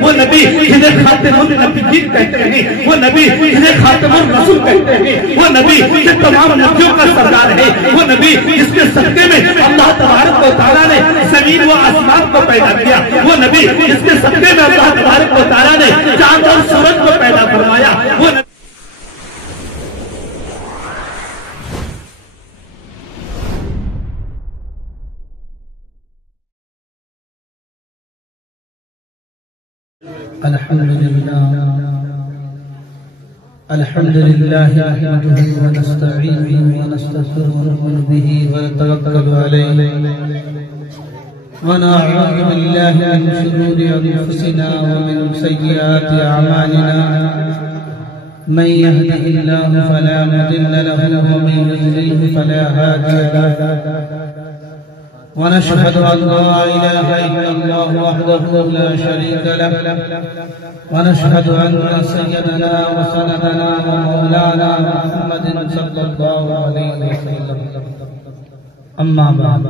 وہ نبی جنہیں خاتم النبیین کہتے ہیں، وہ نبی جنہیں خاتم الرسول کہتے ہیں، وہ نبی جو تمام نبیوں کا سردار ہے، وہ نبی جس کے صدقے میں اللہ تبارک و تعالیٰ نے زمین و آسمان کو پیدا کیا، وہ نبی جس کے صدقے میں اللہ تبارک و تعالیٰ نے چاند اور سورج کو پیدا فرمایا، وہ نبی الحمد لله نحمده ونستعينه ونستغفره ونؤمن به ونتوكل عليه ونعوذ بالله من شرور أنفسنا ومن سيئات أعمالنا من يهده الله فلا مضل له ومن يضلل فلا هادي له ونشهد أن لا إله إلا الله وحده لا شريك له ونشهد أن سيدنا وسندنا ومولانا محمد صلى الله عليه وسلم أما بعد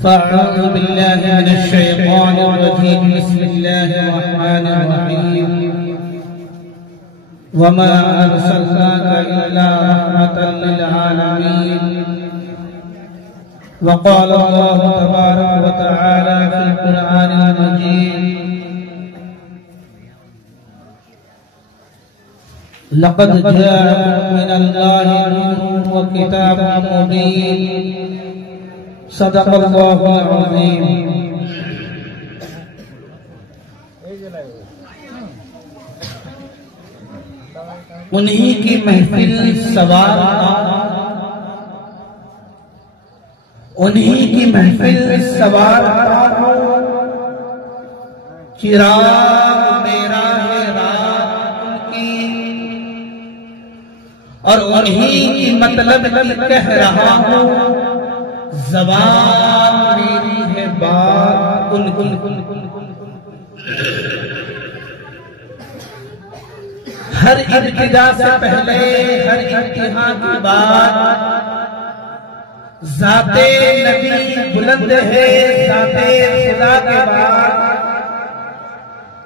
فأعوذ بالله من الشيطان الرجيم بسم الله الرحمن الرحيم وما أرسلناك إلا رحمة للعالمين وقال الله تبارك وتعالى في القرآن المجيد لقد جاءكم من الله نور وكتاب مبين صدق الله العظيم انہی کی محفل سوار انہی کی محفل سوار چراغ میرا ہے رات کی اور انہی کی مطلب کہہ رہا ہوں زبان میری ہے بات ان کی ہر ابتدا سے پہلے ہر انتہا کی بات ذات نبی بلند ہے ذات خدا کے بعد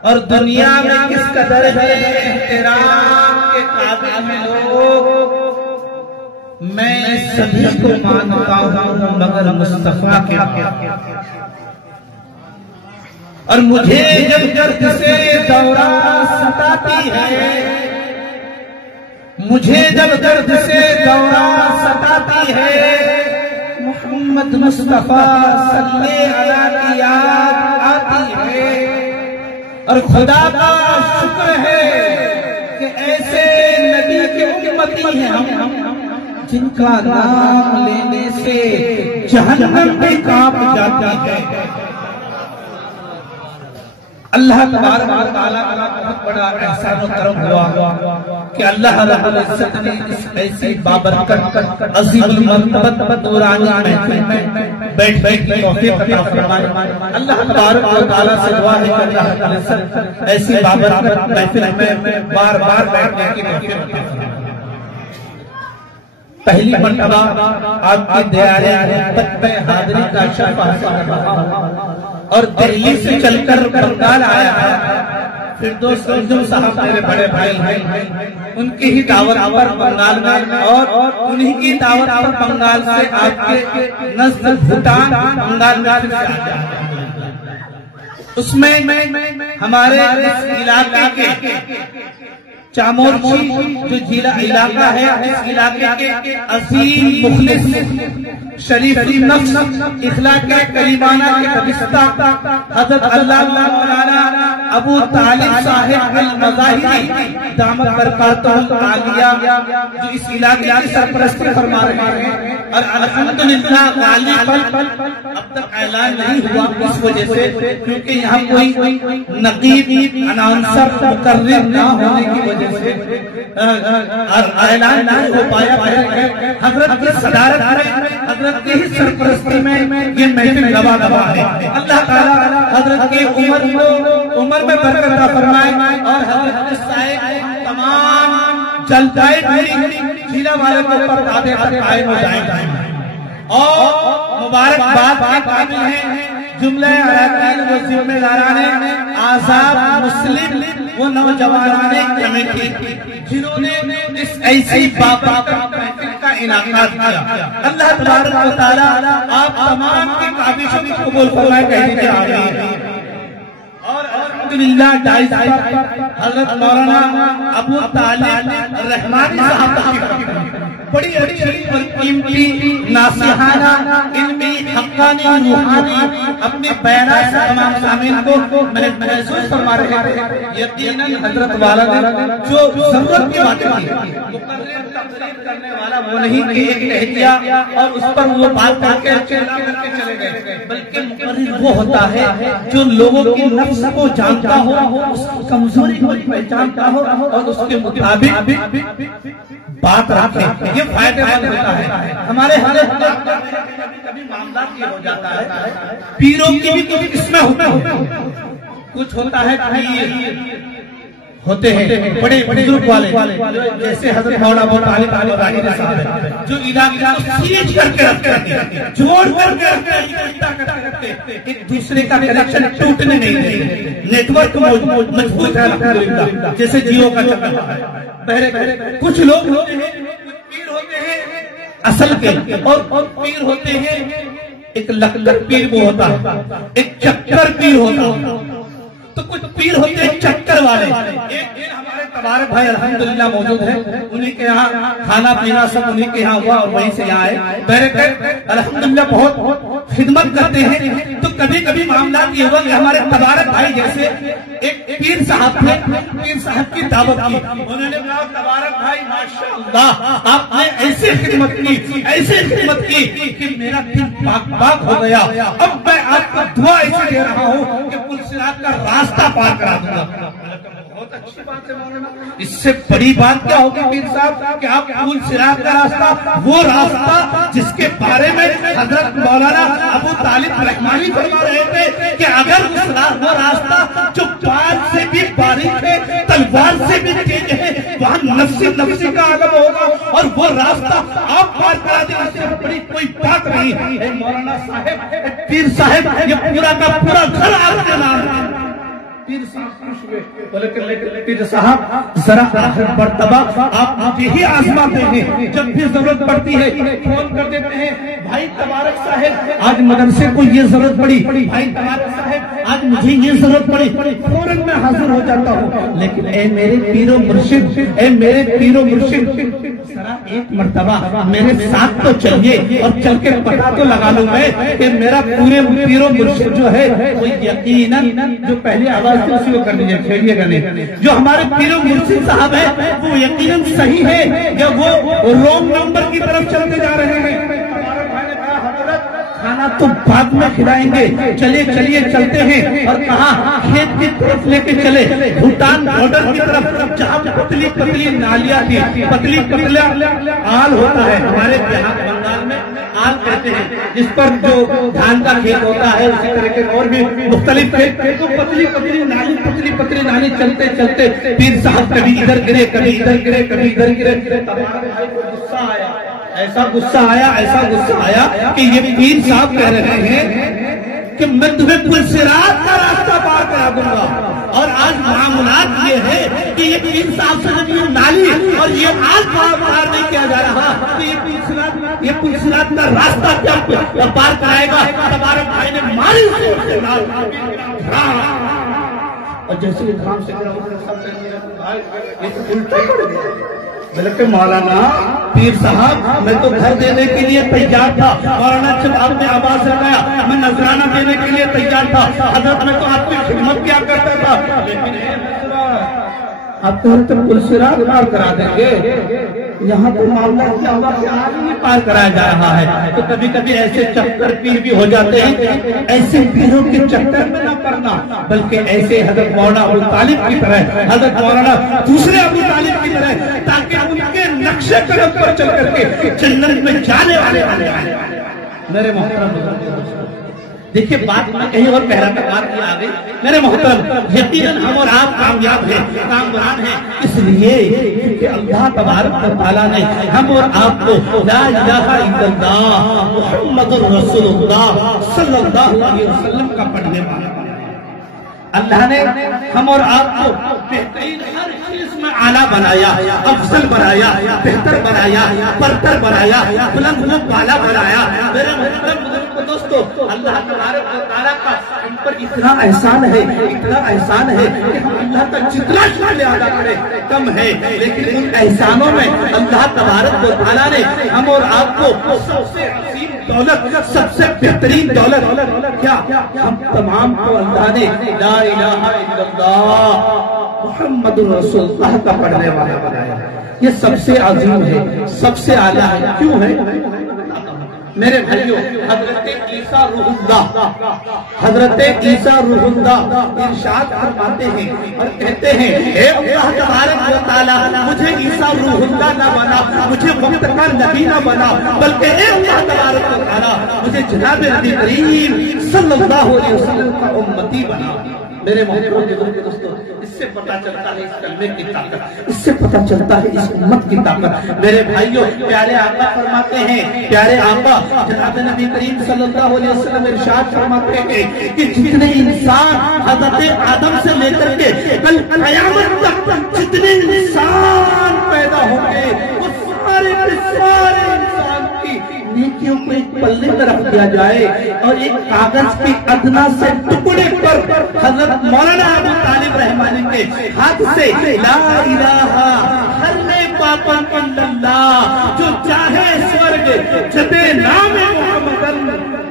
اور دنیا میں کس قدر ہے احترام کے قابل میں لوگ میں سبھی کو مانتا ہوں مگر مصطفیٰ کے اور مجھے جب درد سے دورہ ستاتی ہے مجھے جب درد سے دورہ ستاتی ہے محمد مصطفیٰ صلی اللہ کی یاد آتی ہے اور خدا کا شکر ہے کہ ایسے نبی کے امتی ہیں ہم جن کا نام لینے سے جہنم بھی کانپ جاتی ہے اللہ تبارک و تعالیٰ کا بہت بڑا احسان و کرم ہوا کہ اللہ رب العزت نے اس ایسی بابرکت عظیم المرتبت نورانی محفل میں بیٹھ کی توفیق عطا فرمائے اللہ تبارک و تعالیٰ سے دعا ہے کہ اللہ رب العزت ایسی بابرکت محفل میں بار بار بیٹھنے کی توفیق عطا فرمائے پہلی مرتبہ آپ کی دیار غربت میں حاضری کا شرف حاصل کر رہا ہوں اور دہلی سے چل کر بنگال آیا ہے فردوس انجم صاحب میرے بڑے بھائی ہیں ان کی ہی دعوت پر بنگال میں اور انہی کی دعوت پر بنگال سے آپ کے نزد بھوٹان بنگال میں اس میں ہمارے اس علاقے کے چامورچی جو ضلع علاقہ ہے اس علاقے کے عظیم مخلص شریف نفس اخلاق کریمانہ کے بستہ حضرت علامہ مولانا ابو طالب صاحب المظاہری دامت برکاتہ عالیہ جو اس علاقے کی سرپرستی فرما رہے ہیں اور الحمدللہ غالباً اب تک اعلان نہیں ہوا اس وجہ سے کیونکہ یہاں کوئی نقیب اناؤنسر مقرر نہ ہونے کی وجہ سے اعلان نہیں ہو پایا حضرت کی صدارت میں حضرت کی سرپرستی میں یہ محفل گواہ ہے اللہ تعالیٰ حضرت کی عمر میں برکت عطا فرمائے اور حضرت کے سائے تمام جلدائے ضلع والے کے اوپر دادے قائم ہو جائیں اور مبارک بات ہیں جملے اراکین و ذمہ داران آزاد مسلم وہ نوجوانان کمیٹی جنہوں نے اس ایسی بابرکت محفل کا انعقاد کیا، اللہ تبارک و تعالی آپ تمام کی کاوشوں کو قبول فرمائے، کہہ دیجیے آمین۔ اور الحمدللہ ڈائز پر حضرت مولانا ابو طالب رحمانی صاحب کی بڑی اچھی اور قیمتی ناصحانہ علمی حقانی روحانی اپنے بیانات سے تمام سامعین کو محسوس فرما رہے ہیں۔ یقیناً حضرت والا نے جو ضرورت کی باتیں کی، مقرر تقریر کرنے والا وہ نہیں کہ ایک کہہ دیا اور اس پر وہ بات کر کے چلے گئے، بلکہ مقرر وہ ہوتا ہے جو لوگوں کی نفس کو جانتا ہو، اس کی کمزوری کو پہچانتا ہو اور اس کے مطابق بات رکھے، یہ فائدہ مند ہوتا ہے۔ ہمارے کبھی معاملات یہ ہو جاتا ہے، پیروں کی بھی کچھ قسمیں ہوتی ہیں، کچھ ہوتا ہے پیر ہوتے ہیں بڑے بزرگ والے، جیسے حضرت مولانا ابو طالب رحمانی صاحب ہیں، جو علاقہ سیج کر کے رکھتے ہیں، جوڑ کر کے رکھتے ہیں، ایک دوسرے کا کنیکشن ٹوٹنے نہیں دیتے، نیٹ ورک مضبوط ہے الحمدللہ، جیسے جیو کا چکر ہے۔ کچھ لوگ ہوتے ہیں پیر ہوتے ہیں اصل کے، اور پیر ہوتے ہیں ایک لک پیر وہ ہوتا ہے، ایک چکر پیر ہوتا ہے، تو کچھ پیر ہوتے ہیں چکر والے۔ ایک دن ہمارے تبارک بھائی الحمدللہ موجود ہیں، انہی کے یہاں کھانا پینا سب انہی کے یہاں ہوا اور وہیں سے یہاں آئے، بہرکت الحمدللہ بہت خدمت کرتے ہیں۔ تو کبھی کبھی معاملات یہ ہوا کہ ہمارے تبارک بھائی جیسے ایک پیر صاحب تھے، پیر صاحب کی دعوت کی، انہوں نے کہا تبارک بھائی ماشاءاللہ آپ نے ایسی خدمت کی کہ میرا دل پاک پاک ہو گیا، اب میں آپ کو دعا ایسی دے رہا ہوں کہ پل صراط کا راستہ پار کرا دوں گا۔ بہت اچھی بات ہے مولانا، اس سے بڑی بات کیا ہوگی پیر صاحب کہ آپ پل صراط کا راستہ، وہ راستہ جس کے بارے میں حضرت مولانا ابو طالب رحمانی فرما رہے تھے کہ اگر وہ راستہ جو بات سے بھی باریک ہے، تلوار سے بھی تیز ہے، وہاں نفسی کا عالم ہوگا، اور وہ راستہ آپ پار کرا دیں، اس سے بڑی کوئی بات نہیں ہے۔ مولانا صاحب پیر صاحب یہ پورا کا پورا گھر آپ کے نام ہے۔ پیر صاحب خوش ہوئے، بلکہ پیر صاحب ذرا آخر مرتبہ آپ مجھے ہی آزماتے ہیں، جب بھی ضرورت پڑتی ہے فون کر دیتے ہیں، بھائی تبارک صاحب آج مدرسے کو یہ ضرورت پڑی، بھائی تبارک صاحب آج مجھے یہ ضرورت پڑی، فوراً میں حاضر ہو جاتا ہوں۔ لیکن اے میرے پیر و مرشد، اے میرے پیر و مرشد، ذرا ایک مرتبہ میرے ساتھ تو چلیے اور چل کے پتہ تو لگا لوں میں کہ میرا پورے پیر و مرشد جو ہے وہ یقیناً جو پہلی آواز اسی کو کر لیجیے، کھیلیے گا نہیں، جو ہمارے پیر و مرشد صاحب ہیں وہ یقیناً صحیح ہے یا وہ رونگ نمبر کی طرف چلتے جا رہے ہیں۔ کھانا تو بعد میں کھلائیں گے، چلیے چلتے ہیں، اور کہاں کھیت کی طرف لے کے چلے، بھوٹان بارڈر کی طرف جہاں پتلی پتلی نالیاں تھی، پتلی پتلا آل ہوتا ہے، ہمارے بہار بنگال میں آل کہتے ہیں، جس پر جو دھان کا کھیت ہوتا ہے، اسی طرح کے اور بھی مختلف کھیت، تو پتلی پتلی نالی چلتے چلتے پیر صاحب کبھی ادھر گرے، کبھی ادھر گرے، کبھی ادھر گرے، تمہارے بھائی کو غصہ آیا، ایسا غصہ آیا کہ یہ پیر صاحب کہہ رہے ہیں کہ میں تمہیں پل صراط کا راستہ پار کرا دوں گا، اور آج معاملات یہ ہے کہ یہ پیر صاحب سے جب یہ نالی اور یہ آج پار نہیں کیا جا رہا، تو یہ پل صراط کا راستہ کیا پار کرائے گا؟ تبارک بھائی نے ماری اور جیسے کام سے بلکہ مولانا پیر صاحب میں تو گھر دینے کے لیے تیار تھا، مولانا جب آپ نے آواز لگایا میں نذرانہ دینے کے لیے تیار تھا، حضرت میں تو آپ کی خدمت کیا کرتا تھا، لیکن آپ تو پل صراط پار کرا دیں گے، یہاں تو معاملہ کیا ہوگا کہ آج ہی پار کرایا جا رہا ہے۔ تو کبھی کبھی ایسے چکر پیر بھی ہو جاتے ہیں، ایسے پیروں کے چکر میں نہ پڑنا، بلکہ ایسے حضرت مولانا ابو طالب کی طرح، حضرت مولانا دوسرے ابو طالب کی طرح، تاکہ ان کے نقشے قدم پر چل کر کے جنت میں جانے والے بن جائیں۔ میرے محترم دیکھیے بات میں کہیں اور کہہ رہا تھا، بات کی آگے میرے محترم یقیناً ہم اور آپ کامیاب ہیں، کامران ہیں، اس لیے کہ اللہ تبارک و تعالیٰ نے ہم اور آپ کو لا الہ الا اللہ محمد رسول اللہ صلی اللہ علیہ وسلم کا پڑھنے والا اللہ نے ہم اور آپ کو بہترین ہر چیز میں اعلیٰ بنایا، افضل بنایا، بہتر بنایا، برتر بنایا، بلند و بالا بنایا۔ میرے محترم دوستو، اللہ تبارک و تعالیٰ کا ہم پر اتنا احسان ہے، اتنا احسان ہے کہ ہم اللہ کا جتنا شکر ادا کریں کم ہے، لیکن ان احسانوں میں اللہ تبارک و تعالیٰ نے ہم اور آپ کو سب سے عظیم دولت، سب سے بہترین دولت کیا؟ ہم تمام کو اللہ نے لا الہ الا اللہ محمد رسول اللہ کا پڑھنے والا بنایا۔ یہ سب سے عظیم ہے، سب سے اعلیٰ ہے۔ کیوں ہے میرے بھائیوں؟ حضرت عیسیٰ روح اللہ، حضرت عیسیٰ روح اللہ ارشاد فرماتے ہیں اور کہتے ہیں، اے اللہ تبارک و تعالیٰ مجھے عیسیٰ روح اللہ نہ بنا، مجھے وقت کا نبی نہ بنا، بلکہ اے اللہ تبارک و تعالیٰ مجھے جناب نبی کریم صلی اللہ علیہ وسلم کا امتی بنا۔ میرے محترم دوستو، اس سے پتہ چلتا ہے اس کلمے کی طاقت، اس سے پتہ چلتا ہے اس امت کی طاقت۔ میرے بھائیوں، پیارے آقا فرماتے ہیں، پیارے آقا جناب نبی کریم صلی اللہ علیہ وسلم ارشاد فرماتے ہیں کہ جتنے انسان حضرت آدم سے لے کر کے کل قیامت تک جتنے انسان پیدا ہوں گے، وہ سارے انسان کی نیکیوں کو ایک پلے میں رکھ دیا جائے اور ایک کاغذ کی ادنا سے ٹکڑے پر حضرت مولانا ابو طالب رحمانی کے ہاتھ سے لا الہ الا اللہ جو چاہے سورگ جتے نام محمد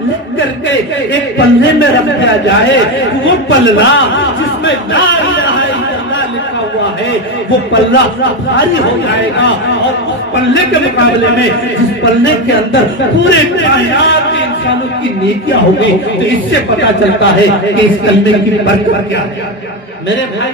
لکھ کر کے ایک پلے میں رکھ دیا جائے، وہ پلہ جس میں لا الہ الا اللہ لکھا ہوا ہے وہ پلہ بھاری ہو جائے گا، اور اس پلے کے مقابلے میں جس پلے کے اندر پورے کائنات کے انسانوں کی نیکیاں ہو گئی، تو اس سے پتہ چلتا ہے کہ اس کلمے کی برکت کیا ہے۔ میرے بھائی،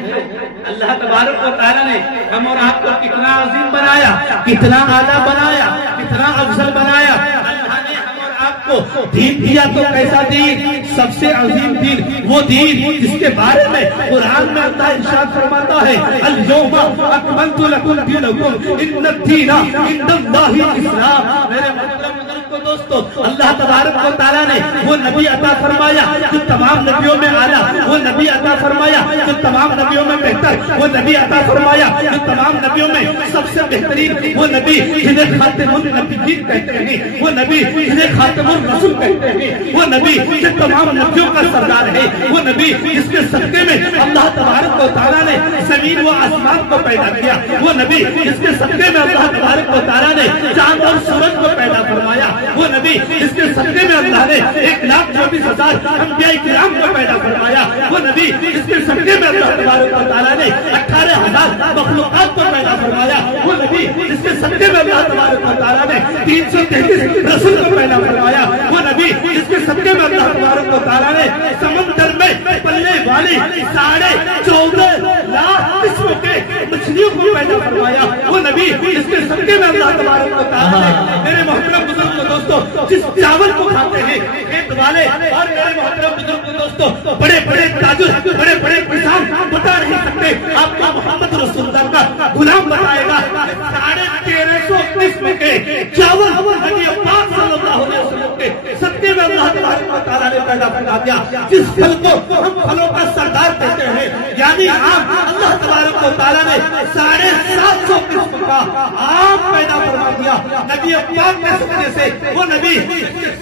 اللہ تبارک و تعالیٰ نے ہم اور آپ کو کتنا عظیم بنایا، کتنا اعلیٰ بنایا، کتنا افضل بنایا۔ اللہ نے ہم اور آپ کو دین دیا تو کیسا دین؟ سب سے عظیم دین، وہ دین جس کے بارے میں قرآن میں اللہ ارشاد فرماتا ہے، اليوم اکملت لکم دینکم ان الدین عند اللہ الاسلام۔ میرے مطلب دوستو، اللہ تبارک و تعالیٰ نے وہ نبی عطا فرمایا جو تمام نبیوں میں اعلیٰ، وہ نبی عطا فرمایا جو تمام نبیوں میں بہتر، وہ نبی عطا فرمایا جو تمام نبیوں میں سب سے بہترین، وہ نبی جنہیں خاتم النبیین کہتے ہیں، وہ نبی جنہیں خاتم الرسول کہتے ہیں، وہ نبی جو تمام نبیوں کا سردار ہے، وہ نبی جس کے صدقے میں اللہ تبارک و تعالیٰ نے زمین و آسمان کو پیدا کیا، وہ نبی جس کے صدقے میں اللہ تبارک و تعالیٰ نے چاند اور سورج کو پیدا فرمایا، وہ نبی جس کے صدقے میں اللہ نے 1,24,000 انبیاء کرام کو پیدا فرمایا، وہ نبی جس کے صدقے میں اللہ تبارک و تعالیٰ نے 18,000 مخلوقات کو پیدا فرمایا، وہ نبی جس کے صدقے میں اللہ تبارک و تعالیٰ نے 333 رسول کو پیدا فرمایا، وہ نبی جس کے صدقے میں اللہ تبارک و تعالیٰ نے سمندر میں پلنے والی 14.5 لاکھ قسم کے مچھلیوں کو پیدا فرمایا، وہ نبی جس کے صدقے میں اللہ تبارک و تعالیٰ نے میرے محترم بزرگ دوستو جس چاول کو کھاتے ہیں کھیت والے اور میرے محترم بزرگ دوستو بڑے بڑے تاجر، بڑے بڑے کسان بتا نہیں سکتے آپ کا محمد رسول اللہ کا غلام بتائے گا 1350 قسم کے چاول نبی پاک صلی اللہ علیہ وسلم کے صدقے میں اللہ تبارک و تعالیٰ نے پیدا فرما دیا۔ جس پھل کو ہم پھلوں کا سردار کہتے ہیں یعنی آم، اللہ تبارک و تعالیٰ نے 750 قسم کا آم پیدا فرما دیا نبی پاک کے صدقے سے، وہ نبی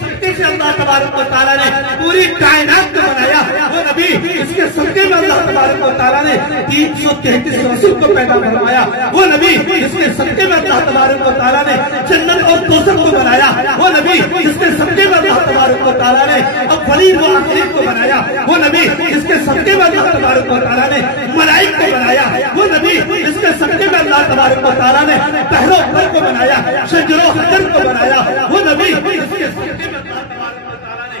صدقے سے اللہ تبارک و تعالیٰ نے پوری کائنات کو بنایا، وہ نبی اس کے صدقے میں اللہ تبارک و تعالیٰ نے 333 رسول کو پیدا فرمایا، وہ نبی اس کے صدقے میں اللہ تبارک و تعالیٰ نے جنت اور دوزخ کو بنایا، وہ نبی اس کے صدقے میں اللہ تبارک و تعالیٰ نے اولین و آخرین کو بنایا، وہ نبی اس کے صدقے میں اللہ تبارک و تعالیٰ نے ملائک کو بنایا، وہ نبی اس کے صدقے میں اللہ تبارک و تعالیٰ نے بحر و بحر کو بنایا، شجر و حجر کو بنایا، وہ نبی اس کے صدقے میں اللہ تبارک و تعالیٰ نے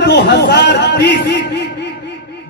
2020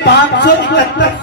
571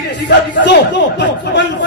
155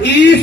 30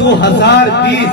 2020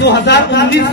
2019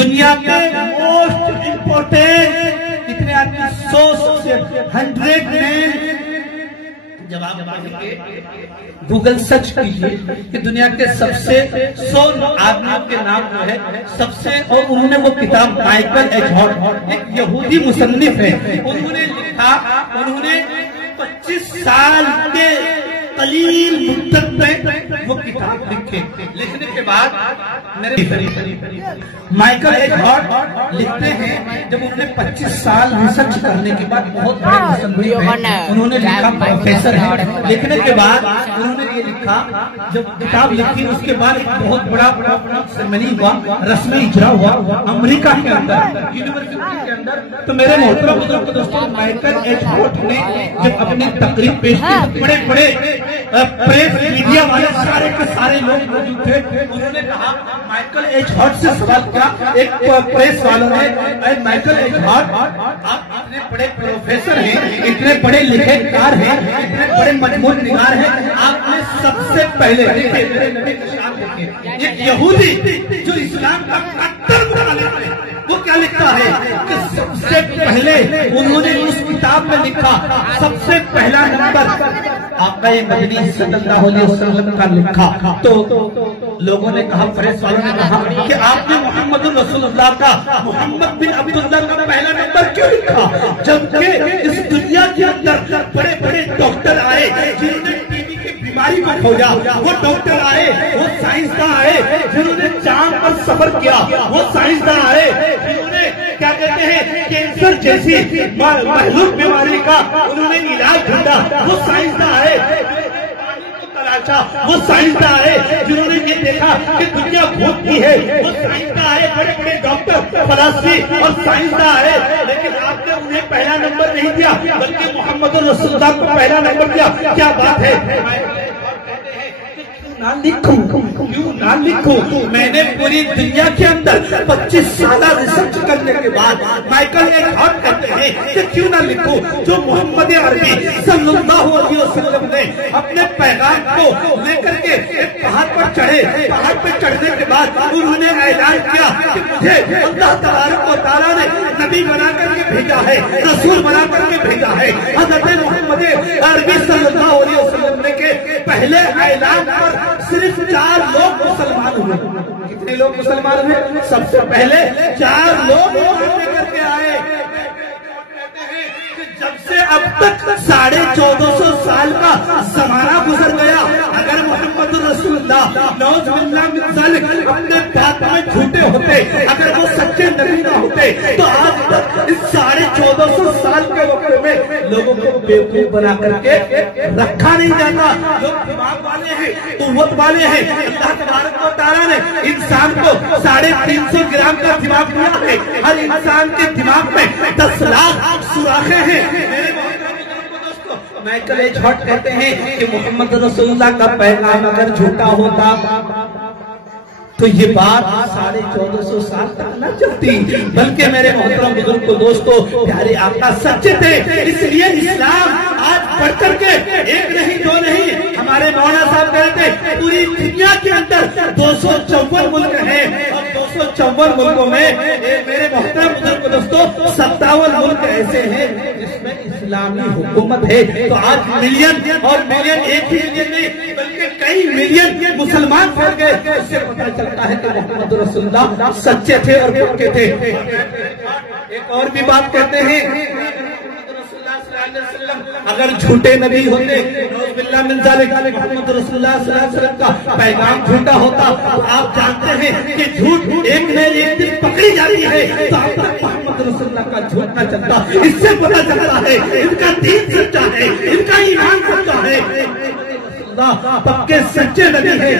دنیا کے موسٹ امپورٹنٹ کتنے آدمی 100 سے 100 میں جب آپ گوگل سرچ کیجئے کہ دنیا کے سب سے 100 آدمیوں کے نام جو ہے سب سے، اور انہوں نے وہ کتاب مائیکل ایچ ہارٹ ایک یہودی مصنف ہے، انہوں نے لکھا، انہوں نے 25 سال کے قلیل مدت میں وہ کتاب لکھنے کے بعد مائیکل ایچ ہارٹ لکھتے ہیں جب انہوں نے 25 سال ریسرچ کرنے کے بعد بہت بڑے مصنف ہیں، انہوں نے لکھا پروفیسر ہے، لکھنے کے بعد انہوں نے یہ لکھا، جب کتاب لکھی اس کے بعد ایک بہت بڑا سرمنی ہوا، رسمی اجرا ہوا امریکہ کے اندر، یونیورسٹی کے اندر۔ تو میرے محترم بزرگ دوستوں، مائیکل ایچ ہارٹ نے جب اپنی تقریب پیش کی، بڑے بڑے پریس میڈیا والے سارے کے سارے لوگ موجود تھے، انہوں نے کہا مائیکل ایچ ہارٹ سے سوال کیا، ایک پریس والوں نے، اے مائیکل ایچ ہارٹ، آپ اتنے بڑے پروفیسر ہیں، اتنے بڑے لکھے کار ہیں، اتنے بڑے مجموع نگار ہیں، آپ نے سب سے پہلے ایک یہودی جو اسلام کا کٹر مخالف ہے وہ کیا لکھتا ہے کہ سب سے پہلے انہوں نے اس کتاب میں لکھا، سب سے پہلا نمبر آقا مدنی صلی اللہ علیہ وسلم کا لکھا۔ تو لوگوں نے کہا، پریس والوں نے کہا کہ آپ نے محمد رسول اللہ کا، محمد بن عبداللہ کا پہلا نمبر کیوں لکھا، جبکہ اس دنیا کے اندر بڑے بڑے ڈاکٹر آئے جنہوں نے ٹی بی کی بیماری کو کھوجا، وہ ڈاکٹر آئے، وہ سائنسداں آئے جنہوں نے چاند پر سفر کیا، وہ سائنسداں آئے جنہوں نے کیا کہتے ہیں کینسر جیسی محلول بیماری کا انہوں نے علاج ڈھونڈا، وہ سائنسداں آئے، وہ سائنسداں آئے جنہوں نے یہ دیکھا کہ دنیا گھومتی ہے، وہ سائنسداں آئے، بڑے بڑے ڈاکٹر، فلاسفی اور سائنسداں آئے، لیکن آپ نے انہیں پہلا نمبر نہیں دیا بلکہ محمد رسول اللہ کو پہلا نمبر دیا۔ کیا بات ہے؟ کیوں نہ لکھوں؟ میں نے پوری دنیا کے اندر 25 سالہ ریسرچ کرنے کے بعد مائیکل ایچ ہارٹ کہتے ہیں کہ کیوں نہ لکھوں، جو محمد عربی صلی اللہ علیہ وسلم نے اپنے پیغام کو لے کر کے ایک پہاڑ پر چڑھے، پہاڑ پر چڑھنے کے بعد انہوں نے اعلان کیا کہ مجھے اللہ تبارک و تعالیٰ نے نبی بنا کر کے بھیجا ہے، رسول بنا کر کے بھیجا ہے۔ حضرت محمد عربی صلی اللہ علیہ وسلم نے کے پہلے اعلان پر صرف 4 لوگ مسلمان ہوئے۔ کتنے لوگ مسلمان ہوئے؟ سب سے پہلے 4 لوگ لے کر کے آئے۔ جب سے اب تک 1450 سال کا زمانہ گزر گیا، اگر محمد رسول اللہ نعوذ باللہ من ذالک اپنے بات میں جھوٹے ہوتے، اگر وہ سچے نبی نہ ہوتے تو آج تک اس 1450 سال کے وقت میں لوگوں کو بیوقوف بنا کر کے رکھا نہیں جاتا۔ لوگ دماغ والے ہیں، قوت والے ہیں، اللہ تبارک و تعالیٰ نے انسان کو 350 گرام کا دماغ دیا ہے، ہر انسان کے دماغ میں 10 لاکھ سوراخیں ہیں۔ مائیکل ایچ ہارٹ کہتے ہیں کہ محمد رسول اللہ کا پیغام اگر جھوٹا ہوتا تو یہ بات 1450 سال تک نہ چلتی، بلکہ میرے محترم بزرگ کو دوستو پیارے آقا سچے تھے، اس لیے اسلام آج بڑھ کر کے ایک نہیں دو نہیں، ہمارے مولانا صاحب کہتے ہیں پوری دنیا کے اندر 254 ملک ہیں، اور 254 ملکوں میں میرے محترم بزرگ کو دوستو 57 ملک ایسے ہیں جس میں اسلامی حکومت ہے۔ تو آج ملین اور ملین ایک ہی ملین نہیں بلکہ کئی ملین مسلمان پھیل گئے، اس سے پتہ چلتا ہے کہ محمد رسول اللہ سچے تھے اور پکے تھے۔ ایک اور بھی بات کہتے ہیں، اگر جھوٹے نبی ہوتے، نعوذ باللہ من ذالک، محمد رسول اللہ صلی اللہ علیہ وسلم کا پیغام جھوٹا ہوتا تو آپ جانتے ہیں کہ جھوٹ ایک نہ ایک دن پکڑی جاتی ہے، تو اب تک محمد رسول اللہ کا جھوٹ نہ چلتا۔ اس سے پتہ چلتا ہے ان کا دین سچا ہے، ان کا ایمان سچا ہے، پکے سچے نبی ہے۔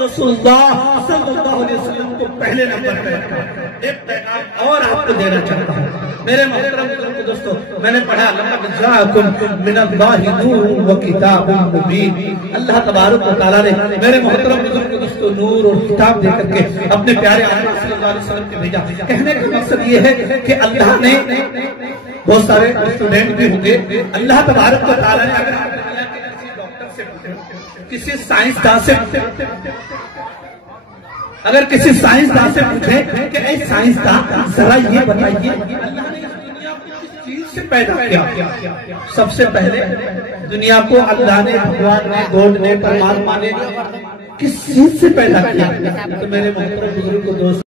رسول اللہ صلی اللہ علیہ وسلم کو پہلے نمبر پہ ایک پیغام اور آپ کو دینا چاہتا ہوں میرے محترم دوستو، میں نے پڑھا لَقَدْ جَاءَكُم مِّنَ اللَّهِ نُورٌ وَكِتَابٌ مُّبِينٌ، اللہ تبارک و تعالیٰ نے میرے محترم بزرگ دوستو نور اور کتاب دے کر کے اپنے پیارے آقا صلی اللہ علیہ وسلم کے بھیجا۔ کہنے کا مقصد یہ ہے کہ اللہ نے، بہت سارے اسٹوڈنٹ بھی ہوں گے، اللہ تبارک و تعالیٰ نے اگر کسی سائنسداں سے اگر کسی سائنسدان سے پوچھے کہ اے سائنسدان ذرا یہ بتائیے اللہ نے اس دنیا کو کس چیز سے پیدا کیا؟ سب سے پہلے دنیا کو اللہ نے، بھگوان نے، گوڈ نے، پرماتما نے کس چیز سے پیدا کیا؟ تو میرے محترم بزرگ کو دوست